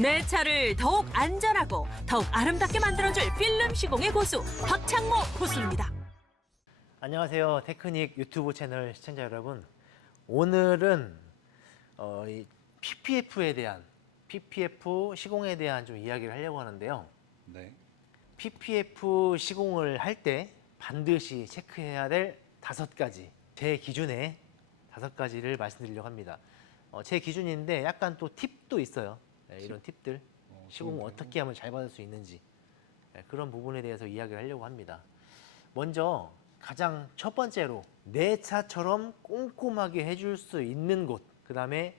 내 차를 더욱 안전하고 더욱 아름답게 만들어줄 필름 시공의 고수 박창모 고수입니다. 안녕하세요. 테크닉 유튜브 채널 시청자 여러분. 오늘은 이 PPF 시공에 대한 좀 이야기를 하려고 하는데요. 네. PPF 시공을 할 때 반드시 체크해야 될 5가지, 제 기준에 5가지를 말씀드리려고 합니다. 제 기준인데 약간 또 팁도 있어요. 네, 이런 팁들, 시공을 어떻게 하면 잘 받을 수 있는지, 그런 부분에 대해서 이야기를 하려고 합니다. 먼저 가장 첫 번째로 내 차처럼 꼼꼼하게 해줄 수 있는 곳, 그 다음에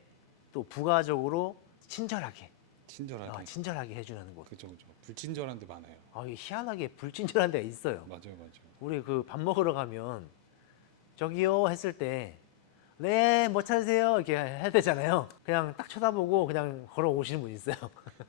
또 부가적으로 친절하게 해주는 곳. 그죠. 불친절한 데 많아요. 이게 희한하게 불친절한 데가 있어요. 맞아요. 우리 그 밥 먹으러 가면 저기요 했을 때 네, 뭐 찾으세요? 이렇게 해야 되잖아요. 그냥 딱 쳐다보고 그냥 걸어오시는 분 있어요.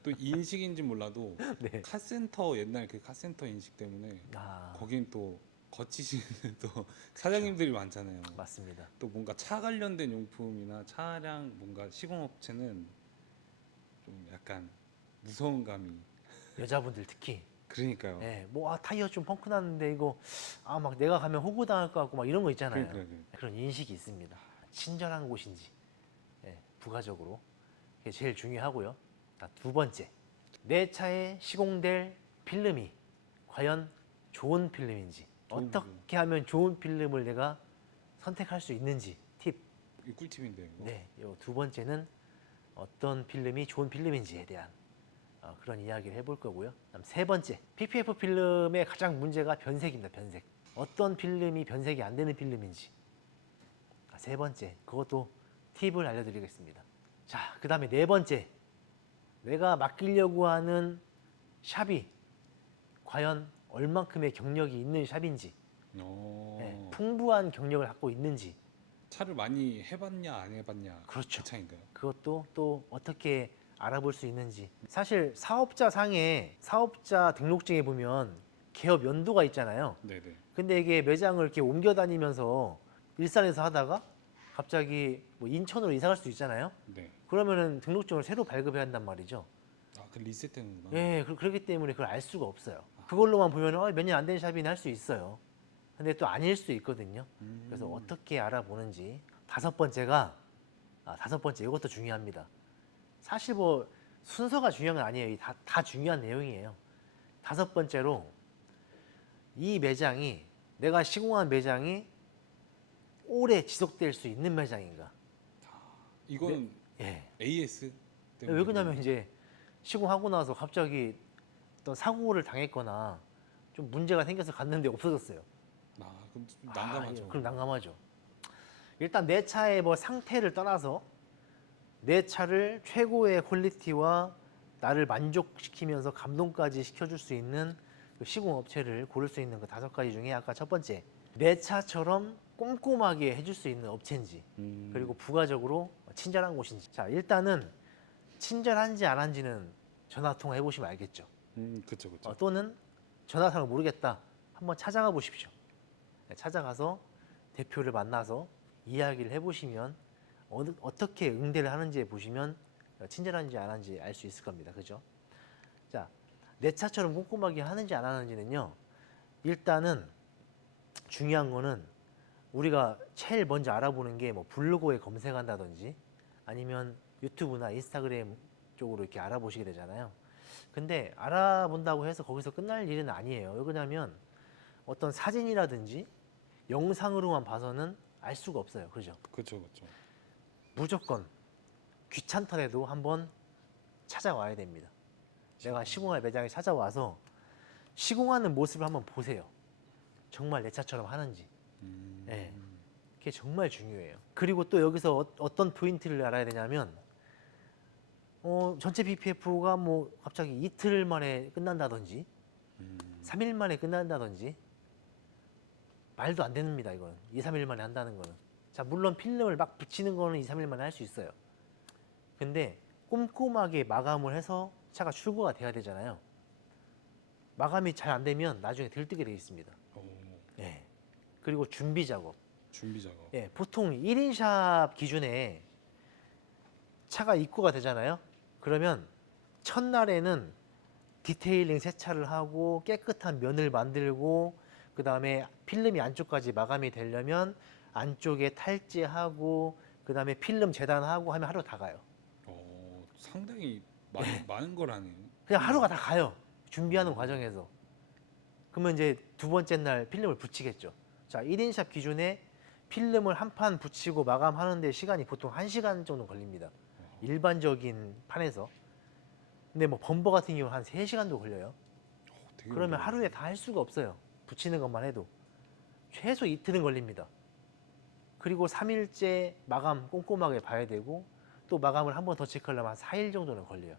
또 인식인지 몰라도 네. 카센터 옛날 그 카센터 인식 때문에 아, 거긴 또 거치시는 또 사장님들이 많잖아요. 맞습니다. 또 뭔가 차 관련된 용품이나 차량 뭔가 시공업체는 좀 약간 무서운 감이. 여자분들 특히. 그러니까요. 네, 뭐 타이어 좀 펑크 났는데 이거 막 내가 가면 호구 당할 것 같고 막 이런 거 있잖아요. 그러니까요. 그런 인식이 있습니다. 친절한 곳인지, 부가적으로 그게 제일 중요하고요. 두 번째, 내 차에 시공될 필름이 과연 좋은 필름인지, 어떻게 하면 좋은 필름을 내가 선택할 수 있는지 팁. 이게 꿀팁인데요. 이거. 네, 요 두 번째는 어떤 필름이 좋은 필름인지에 대한 그런 이야기를 해볼 거고요. 그다음 세 번째, PPF 필름의 가장 문제가 변색입니다. 변색. 어떤 필름이 변색이 안 되는 필름인지. 세 번째, 그것도 팁을 알려드리겠습니다. 자, 그 다음에 네 번째, 내가 맡기려고 하는 샵이 과연 얼만큼의 경력이 있는 샵인지, 풍부한 경력을 갖고 있는지. 차를 많이 해봤냐 안 해봤냐. 그렇죠. 그 차인가요? 그것도 또 어떻게 알아볼 수 있는지. 사실 사업자 상에, 사업자 등록증에 보면 개업 연도가 있잖아요. 네네. 근데 이게 매장을 이렇게 옮겨 다니면서 일산에서 하다가 갑자기 뭐 인천으로 이사 갈 수도 있잖아요. 네. 그러면은 등록증을 새로 발급해야 한단 말이죠. 그 리셋되는구나. 예, 그렇기 때문에 그걸 알 수가 없어요. 그걸로만 보면 몇 년 안 된 샵이나 할 수 있어요. 근데 또 아닐 수 있거든요. 그래서 어떻게 알아보는지. 다섯 번째, 이것도 중요합니다. 사실 뭐 순서가 중요한 건 아니에요. 다 중요한 내용이에요. 다섯 번째로, 이 매장이, 내가 시공한 매장이 오래 지속될 수 있는 매장인가. 이거는 AS 때문에. 왜 그러냐면 이제 시공하고 나서 갑자기 어떤 사고를 당했거나 좀 문제가 생겨서 갔는데 없어졌어요. 그럼 좀 난감하죠. 그럼 난감하죠. 일단 내 차의 뭐 상태를 떠나서 내 차를 최고의 퀄리티와 나를 만족시키면서 감동까지 시켜줄 수 있는 그 시공업체를 고를 수 있는 그 5가지 중에 아까 첫 번째, 내 차처럼 꼼꼼하게 해줄 수 있는 업체인지, 그리고 부가적으로 친절한 곳인지. 자, 일단은 친절한지 안 한지는 전화통화 해보시면 알겠죠. 그쵸. 또는 전화상을 모르겠다, 한번 찾아가 보십시오. 찾아가서 대표를 만나서 이야기를 해보시면 어떻게 응대를 하는지 보시면 친절한지 안 한지 알 수 있을 겁니다. 그죠? 자, 내 차처럼 꼼꼼하게 하는지 안 하는지는요, 일단은 중요한 거는 우리가 제일 먼저 알아보는 게 뭐 블로그에 검색한다든지 아니면 유튜브나 인스타그램 쪽으로 이렇게 알아보시게 되잖아요. 근데 알아본다고 해서 거기서 끝날 일은 아니에요. 왜 그러냐면 어떤 사진이라든지 영상으로만 봐서는 알 수가 없어요. 그죠? 그쵸. 무조건 귀찮더라도 한번 찾아와야 됩니다. 내가 시공할 매장에 찾아와서 시공하는 모습을 한번 보세요. 정말 내 차처럼 하는지. 네, 그게 정말 중요해요. 그리고 또 여기서 어떤 포인트를 알아야 되냐면, 전체 PPF가 뭐 갑자기 이틀 만에 끝난다든지 3일 만에 끝난다든지 말도 안 됩니다. 이거는 2, 3일 만에 한다는 거는. 자, 물론 필름을 막 붙이는 거는 2, 3일 만에 할 수 있어요. 근데 꼼꼼하게 마감을 해서 차가 출고가 돼야 되잖아요. 마감이 잘 안 되면 나중에 들뜨게 되어 있습니다. 네. 그리고 준비 작업. 보통 1인 샵 기준에 차가 입고가 되잖아요. 그러면 첫날에는 디테일링 세차를 하고 깨끗한 면을 만들고 그 다음에 필름이 안쪽까지 마감이 되려면 안쪽에 탈지하고 그 다음에 필름 재단하고 하면 하루 다 가요. 상당히 많은 걸 하네요. 그냥 하루가 다 가요. 준비하는 과정에서. 그러면 이제 두 번째 날 필름을 붙이겠죠. 자, 1인샵 기준에 필름을 한 판 붙이고 마감하는데 시간이 보통 1시간 정도 걸립니다. 일반적인 판에서. 근데 뭐 범버 같은 경우는 한 3시간도 걸려요. 되게 그러면 어려워요. 하루에 다 할 수가 없어요. 붙이는 것만 해도. 최소 이틀은 걸립니다. 그리고 3일째 마감 꼼꼼하게 봐야 되고 또 마감을 한 번 더 체크하려면 한 4일 정도는 걸려요.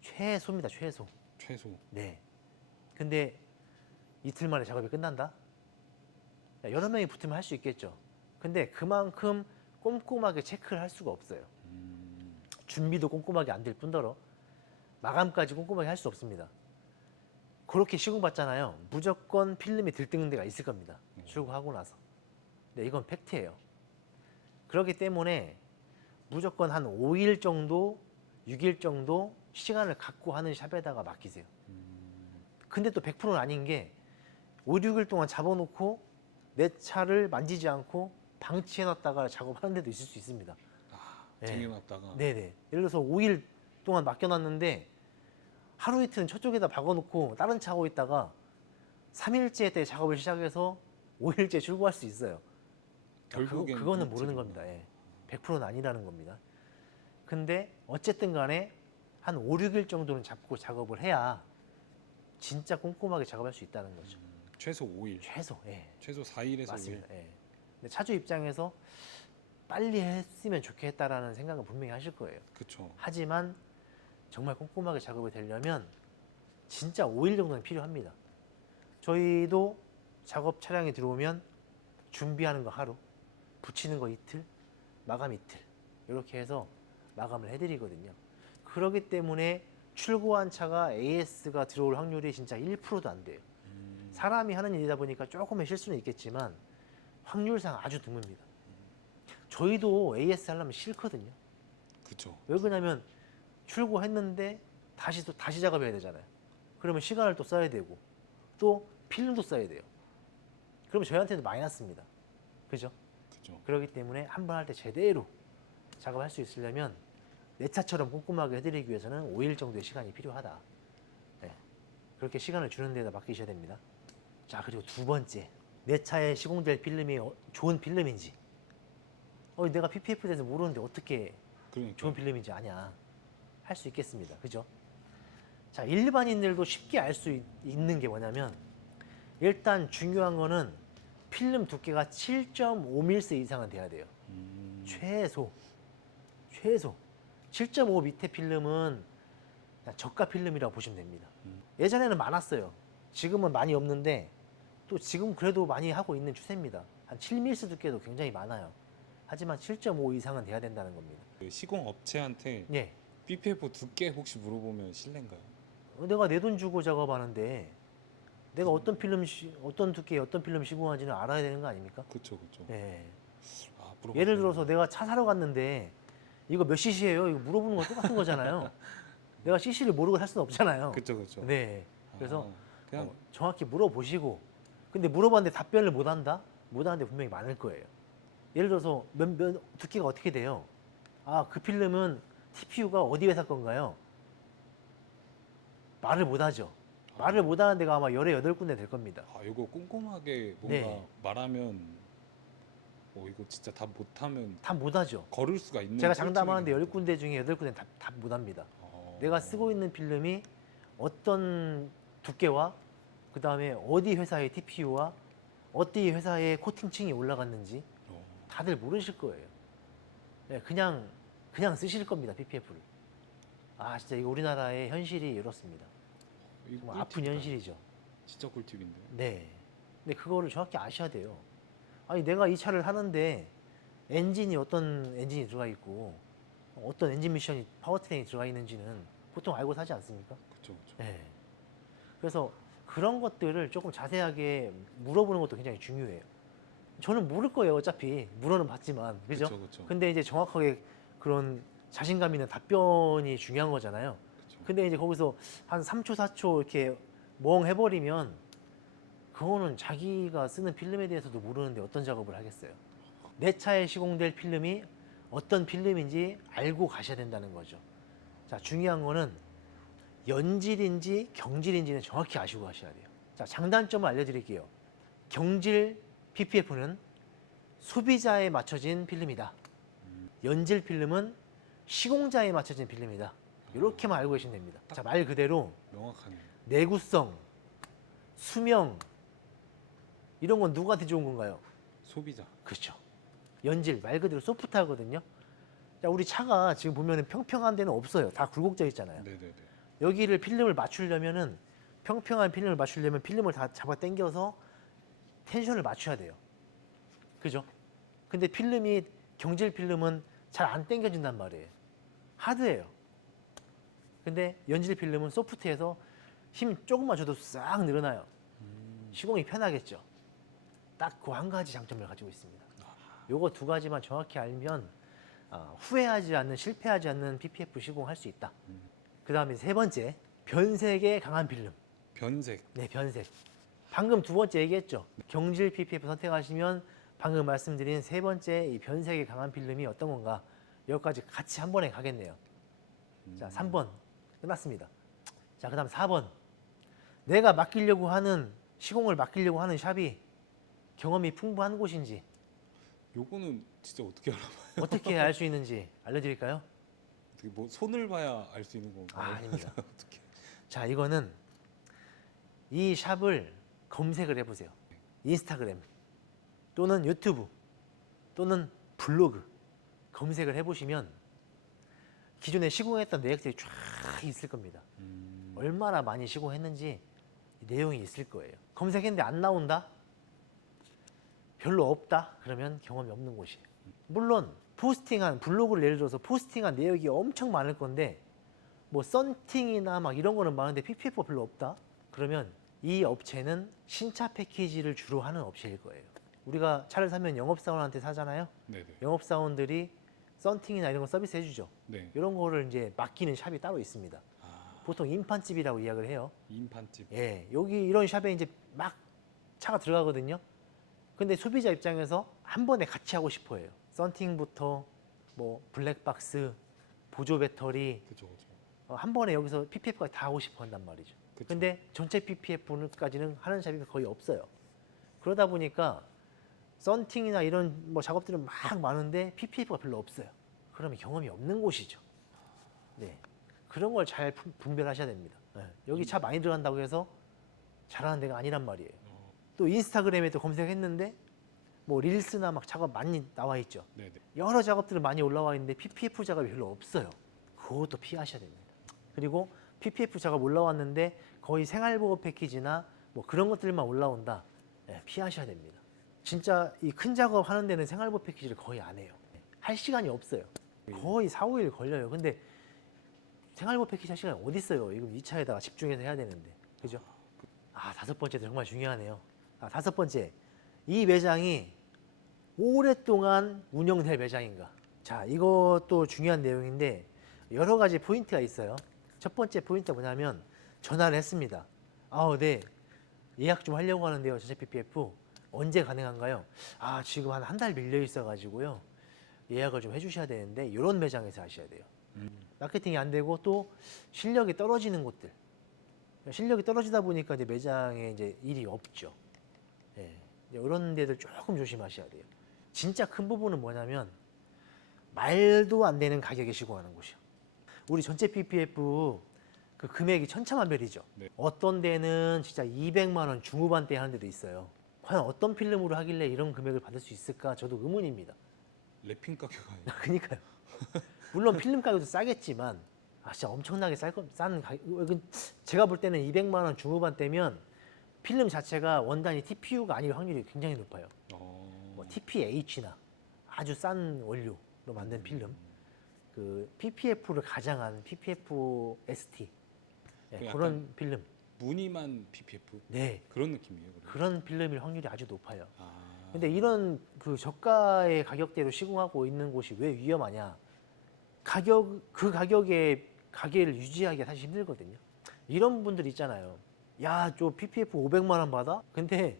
최소입니다. 최소. 최소. 네. 근데 이틀 만에 작업이 끝난다? 여러 명이 붙으면 할 수 있겠죠. 근데 그만큼 꼼꼼하게 체크를 할 수가 없어요. 준비도 꼼꼼하게 안 될 뿐더러 마감까지 꼼꼼하게 할 수 없습니다. 그렇게 시공받잖아요. 무조건 필름이 들뜨는 데가 있을 겁니다. 출고하고 나서. 네, 이건 팩트예요. 그렇기 때문에 무조건 한 5일 정도, 6일 정도 시간을 갖고 하는 샵에다가 맡기세요. 근데 또 100%는 아닌 게 5, 6일 동안 잡아놓고 내 차를 만지지 않고 방치해놨다가 작업하는 데도 있을 수 있습니다. 네. 쟁여놨다가. 네네. 예를 들어서 5일 동안 맡겨놨는데 하루 이틀은 저쪽에다 박아놓고 다른 차 하고 있다가 3일째 때 작업을 시작해서 5일째 출고할 수 있어요. 결국엔 그거는 일찍이구나. 모르는 겁니다. 예. 100%는 아니라는 겁니다. 근데 어쨌든 간에 한 5, 6일 정도는 잡고 작업을 해야 진짜 꼼꼼하게 작업할 수 있다는 거죠. 최소 5일. 최소. 예. 최소 4일에서 5일. 맞습니다. 예. 근데 차주 입장에서 빨리 했으면 좋겠다라는 생각은 분명히 하실 거예요. 그렇죠. 하지만 정말 꼼꼼하게 작업이 되려면 진짜 5일 정도는 필요합니다. 저희도 작업 차량이 들어오면 준비하는 거 하루, 붙이는 거 이틀, 마감 이틀 이렇게 해서 마감을 해드리거든요. 그렇기 때문에 출고한 차가 AS가 들어올 확률이 진짜 1%도 안 돼요. 사람이 하는 일이다 보니까 조금의 실수는 있겠지만 확률상 아주 드뭅니다. 저희도 AS 하려면 싫거든요. 그렇죠. 왜 그러냐면 출고했는데 다시 작업해야 되잖아요. 그러면 시간을 또 써야 되고 또 필름도 써야 돼요. 그러면 저희한테도 마이너스입니다. 그죠? 그렇죠. 그렇기 때문에 한 번 할 때 제대로 작업할 수 있으려면 내 차처럼 꼼꼼하게 해드리기 위해서는 5일 정도의 시간이 필요하다. 네. 그렇게 시간을 주는 데다 맡기셔야 됩니다. 자, 그리고 두 번째, 내 차에 시공될 필름이 좋은 필름인지. 내가 PPF에 대해서 모르는데 어떻게 그러니까. 좋은 필름인지 아냐. 할 수 있겠습니다. 그죠? 자, 일반인들도 쉽게 알 수 있는 게 뭐냐면 일단 중요한 거는 필름 두께가 7.5mm 이상은 돼야 돼요. 최소 7.5 밑에 필름은 그냥 저가 필름이라고 보시면 됩니다. 예전에는 많았어요. 지금은 많이 없는데 또 지금 그래도 많이 하고 있는 추세입니다. 한 7mm 두께도 굉장히 많아요. 하지만 7.5 이상은 돼야 된다는 겁니다. 그 시공 업체한테 예. PPF 두께 혹시 물어보면 실례인가요? 내가 내 돈 주고 작업하는데 내가 어떤 필름 어떤 두께에 어떤 필름 시공하는지는 알아야 되는 거 아닙니까? 그렇죠, 그렇죠. 예. 물어봤어요. 예를 들어서 내가 차 사러 갔는데 이거 몇 cc예요? 이거 물어보는 건 똑같은 거잖아요. 내가 cc를 모르고 살 수는 없잖아요. 그렇죠, 그렇죠. 네. 그래서 그냥 정확히 물어보시고 근데 물어봤는데 답변을 못 한다? 못 하는 데 분명히 많을 거예요. 예를 들어서 두께가 어떻게 돼요? 그 필름은 TPU가 어디 회사 건가요? 말을 못 하죠. 말을 못 하는 데가 아마 열에 8군데 될 겁니다. 이거 꼼꼼하게 뭔가 네. 말하면 이거 진짜 답 못하면 다 못 하죠. 걸을 수가 있는. 제가 장담하는데 꿀팁인 10군데 중에 8군데는 다 못 합니다. 것 같아요. 내가 쓰고 있는 필름이 어떤 두께와 그 다음에 어디 회사의 TPU와 어디 회사의 코팅층이 올라갔는지 다들 모르실 거예요. 네, 그냥 쓰실 겁니다, PPF를. 진짜 이거 우리나라의 현실이 이렇습니다. 이거 정말 아픈 꿀팁이다. 현실이죠. 진짜 꿀팁인데. 네. 근데 그거를 정확히 아셔야 돼요. 내가 이 차를 하는데 엔진이 어떤 엔진이 들어가 있고 어떤 엔진 미션이 파워트레인이 들어가 있는지는 보통 알고 사지 않습니까? 그렇죠, 그렇죠. 네. 그래서 그런 것들을 조금 자세하게 물어보는 것도 굉장히 중요해요. 저는 모를 거예요, 어차피. 물어는 봤지만. 그죠? 그쵸, 그쵸. 근데 이제 정확하게 그런 자신감 있는 답변이 중요한 거잖아요. 그쵸. 근데 이제 거기서 한 3초, 4초 이렇게 멍 해버리면 그거는 자기가 쓰는 필름에 대해서도 모르는데 어떤 작업을 하겠어요. 내 차에 시공될 필름이 어떤 필름인지 알고 가셔야 된다는 거죠. 자, 중요한 거는 연질인지 경질인지는 정확히 아시고 가셔야 돼요. 자, 장단점을 알려드릴게요. 경질 PPF는 소비자에 맞춰진 필름이다. 연질 필름은 시공자에 맞춰진 필름이다. 이렇게만 알고 계시면 됩니다. 자, 말 그대로 명확하네요. 내구성, 수명 이런 건 누구한테 좋은 건가요? 소비자. 그렇죠. 연질 말 그대로 소프트하거든요. 자, 우리 차가 지금 보면은 평평한 데는 없어요. 다 굴곡져 있잖아요. 네네네. 여기를 필름을 맞추려면은 평평한 필름을 맞추려면 필름을 다 잡아 당겨서 텐션을 맞춰야 돼요. 그죠? 근데 필름이 경질 필름은 잘 안 당겨진단 말이에요. 하드예요. 근데 연질 필름은 소프트해서 힘 조금만 줘도 싹 늘어나요. 시공이 편하겠죠. 딱 그 한 가지 장점을 가지고 있습니다. 요거 두 가지만 정확히 알면 후회하지 않는, 실패하지 않는 PPF 시공할 수 있다. 그 다음에 세 번째, 변색에 강한 필름. 변색. 네, 변색. 방금 두 번째 얘기했죠. 경질 PPF 선택하시면 방금 말씀드린 세 번째 이 변색에 강한 필름이 어떤 건가, 여기까지 같이 한 번에 가겠네요. 자, 3번 끝났습니다. 자, 그 다음 4번. 내가 맡기려고 하는, 시공을 맡기려고 하는 샵이 경험이 풍부한 곳인지 요거는 진짜 어떻게 알아봐요? 어떻게 알 수 있는지 알려드릴까요? 어떻게 뭐 손을 봐야 알 수 있는 건가요? 아닙니다. 어떻게? 자, 이거는 이 샵을 검색을 해보세요. 인스타그램 또는 유튜브 또는 블로그 검색을 해보시면 기존에 시공했던 내역들이 쫙 있을 겁니다. 얼마나 많이 시공했는지 내용이 있을 거예요. 검색했는데 안 나온다? 별로 없다? 그러면 경험이 없는 곳이에요. 물론 포스팅한, 블로그를 예를 들어서 포스팅한 내역이 엄청 많을 건데 뭐 썬팅이나 막 이런 거는 많은데 PPF가 별로 없다? 그러면 이 업체는 신차 패키지를 주로 하는 업체일 거예요. 우리가 차를 사면 영업사원한테 사잖아요. 네네. 영업사원들이 썬팅이나 이런 거 서비스 해주죠. 네. 이런 거를 이제 맡기는 샵이 따로 있습니다. 보통 인판집이라고 이야기를 해요. 인판집. 예, 여기 이런 샵에 이제 막 차가 들어가거든요. 근데 소비자 입장에서 한 번에 같이 하고 싶어 해요. 썬팅부터 뭐 블랙박스, 보조 배터리 그죠 그죠. 한 번에 여기서 PPF까지 다 하고 싶어 한단 말이죠. 그쵸. 근데 전체 PPF까지는 하는 샵이 거의 없어요. 그러다 보니까 썬팅이나 이런 뭐 작업들은 막 많은데 PPF가 별로 없어요. 그러면 경험이 없는 곳이죠. 네, 그런 걸 잘 분별하셔야 됩니다. 네. 여기 차 많이 들어간다고 해서 잘하는 데가 아니란 말이에요. 또 인스타그램에 또 검색했는데 뭐 릴스나 막 작업 많이 나와 있죠. 네네. 여러 작업들은 많이 올라와 있는데 PPF 작업이 별로 없어요. 그것도 피하셔야 됩니다. 그리고 PPF 작업 올라왔는데 거의 생활보호 패키지나 뭐 그런 것들만 올라온다. 네, 피하셔야 됩니다. 진짜 이 큰 작업 하는 데는 생활보호 패키지를 거의 안 해요. 할 시간이 없어요. 거의 4, 5일 걸려요. 근데 생활보호 패키지 할 시간이 어디 있어요? 이거 이 차에다가 집중해서 해야 되는데. 그죠? 다섯 번째도 정말 중요하네요. 다섯 번째. 이 매장이 오랫동안 운영될 매장인가? 자, 이것도 중요한 내용인데 여러 가지 포인트가 있어요. 첫 번째 포인트가 뭐냐면 전화를 했습니다. 네. 예약 좀 하려고 하는데요. 전체 PPF 언제 가능한가요? 지금 한 달 밀려 있어 가지고요. 예약을 좀 해주셔야 되는데 이런 매장에서 하셔야 돼요. 마케팅이 안 되고 또 실력이 떨어지는 곳들. 실력이 떨어지다 보니까 이제 매장에 이제 일이 없죠. 예, 이런 데들 조금 조심하셔야 돼요. 진짜 큰 부분은 뭐냐면 말도 안 되는 가격에 시공하는 곳이요. 우리 전체 PPF 그 금액이 천차만별이죠. 네. 어떤 데는 진짜 200만 원 중후반대 하는 데도 있어요. 과연 어떤 필름으로 하길래 이런 금액을 받을 수 있을까? 저도 의문입니다. 랩핑 가격 아니에요? 그러니까요. 물론 필름 가격도 싸겠지만 진짜 엄청나게 싼 가격. 제가 볼 때는 200만 원 중후반대면 필름 자체가 원단이 TPU가 아닐 확률이 굉장히 높아요. 뭐 TPH나 아주 싼 원료로 만든 필름, 그 PPF를 가장한 PPF ST 그 약간 그런 필름, 무늬만 PPF 네, 그런 느낌이에요. 그러면? 그런 필름일 확률이 아주 높아요. 아, 근데 이런 그 저가의 가격대로 시공하고 있는 곳이 왜 위험하냐? 그 가격에 가게를 유지하기가 사실 힘들거든요. 이런 분들 있잖아요. 야, 저 PPF 500만 원 받아? 근데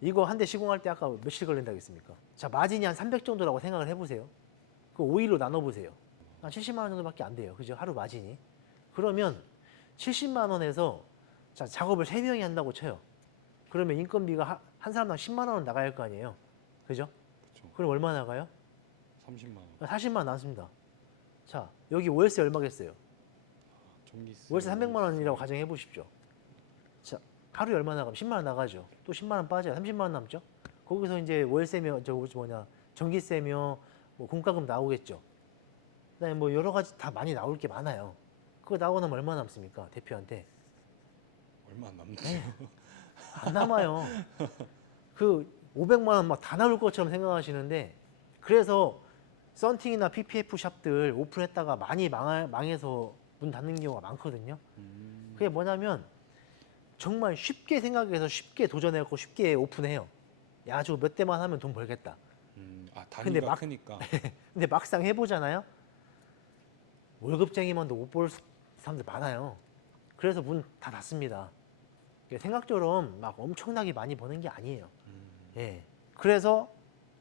이거 한 대 시공할 때 아까 며칠 걸린다고 했습니까? 자, 마진이 한 300 정도라고 생각을 해보세요. 그 5일로 나눠보세요. 한 70만 원 정도밖에 안 돼요. 그죠? 하루 마진이. 그러면 70만 원에서 자, 작업을 3명이 한다고 쳐요. 그러면 인건비가 한 사람당 10만 원 나가야 할 거 아니에요. 그죠? 그렇죠. 그럼 얼마 나가요? 30만 원. 40만 원 남습니다. 자, 여기 월세 얼마겠어요? 전기세. 월세 300만 원이라고 가정해 보십시오. 자, 하루에 얼마 나가면 10만 원 나가죠. 또 10만 원 빠져요. 30만 원 남죠. 거기서 이제 월세며 전기세며 뭐 공과금 나오겠죠. 그다음에 뭐 여러 가지 다 많이 나올 게 많아요. 그거 나오고 나면 얼마 남습니까? 대표한테. 얼마 안 남죠. 안 남아요. 그 500만 원 막 다 나올 것처럼 생각하시는데 그래서 썬팅이나 PPF 샵들 오픈했다가 많이 망해서 문 닫는 경우가 많거든요. 그게 뭐냐면 정말 쉽게 생각해서 쉽게 도전해갖고 쉽게 오픈해요. 야, 저거 몇 대만 하면 돈 벌겠다. 단위가 막- 크니까. 근데 막상 해보잖아요. 월급쟁이만도 못 볼 사람들 많아요. 그래서 문 다 닫습니다. 생각처럼 막 엄청나게 많이 버는 게 아니에요. 예. 그래서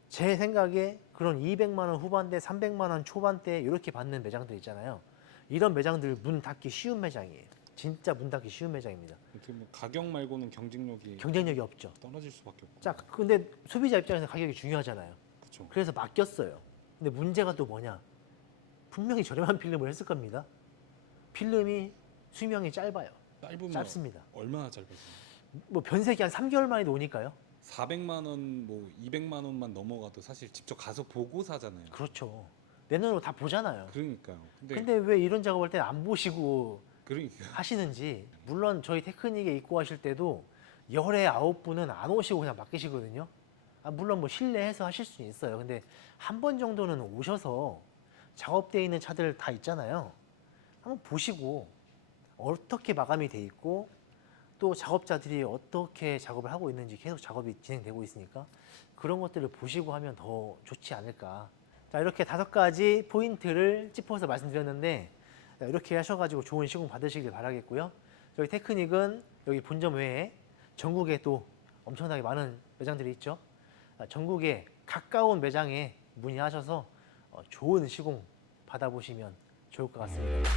제 생각에 그런 200만 원 후반대, 300만 원 초반대 이렇게 받는 매장들 있잖아요. 이런 매장들 문 닫기 쉬운 매장이에요. 진짜 문 닫기 쉬운 매장입니다. 어떻게 뭐 가격 말고는 경쟁력이 경쟁력이 없죠. 떨어질 수밖에 없고. 자, 근데 소비자 입장에서 가격이 중요하잖아요. 그렇죠. 그래서 맡겼어요. 근데 문제가 또 뭐냐? 분명히 저렴한 필름을 했을 겁니다. 필름이 수명이 짧아요. 짧으면 짧습니다. 얼마나 짧아요? 뭐 변색이 한 3개월 만에도 오니까요. 400만 원, 뭐 200만 원만 넘어가도 사실 직접 가서 보고 사잖아요. 그렇죠. 내 눈으로 다 보잖아요. 그러니까요. 근데 왜 이런 작업할 때 안 보시고 그러니까 하시는지. 물론 저희 테크닉에 입고하실 때도 열에 9분은 안 오시고 그냥 맡기시거든요. 물론 뭐 실내에서 하실 수 있어요. 근데 한 번 정도는 오셔서 작업되어 있는 차들 다 있잖아요. 한번 보시고 어떻게 마감이 돼 있고 또 작업자들이 어떻게 작업을 하고 있는지 계속 작업이 진행되고 있으니까 그런 것들을 보시고 하면 더 좋지 않을까. 자, 이렇게 5가지 포인트를 짚어서 말씀드렸는데 이렇게 하셔가지고 좋은 시공 받으시길 바라겠고요. 저희 테크닉은 여기 본점 외에 전국에 또 엄청나게 많은 매장들이 있죠. 전국에 가까운 매장에 문의하셔서 좋은 시공 받아보시면 좋을 것 같습니다.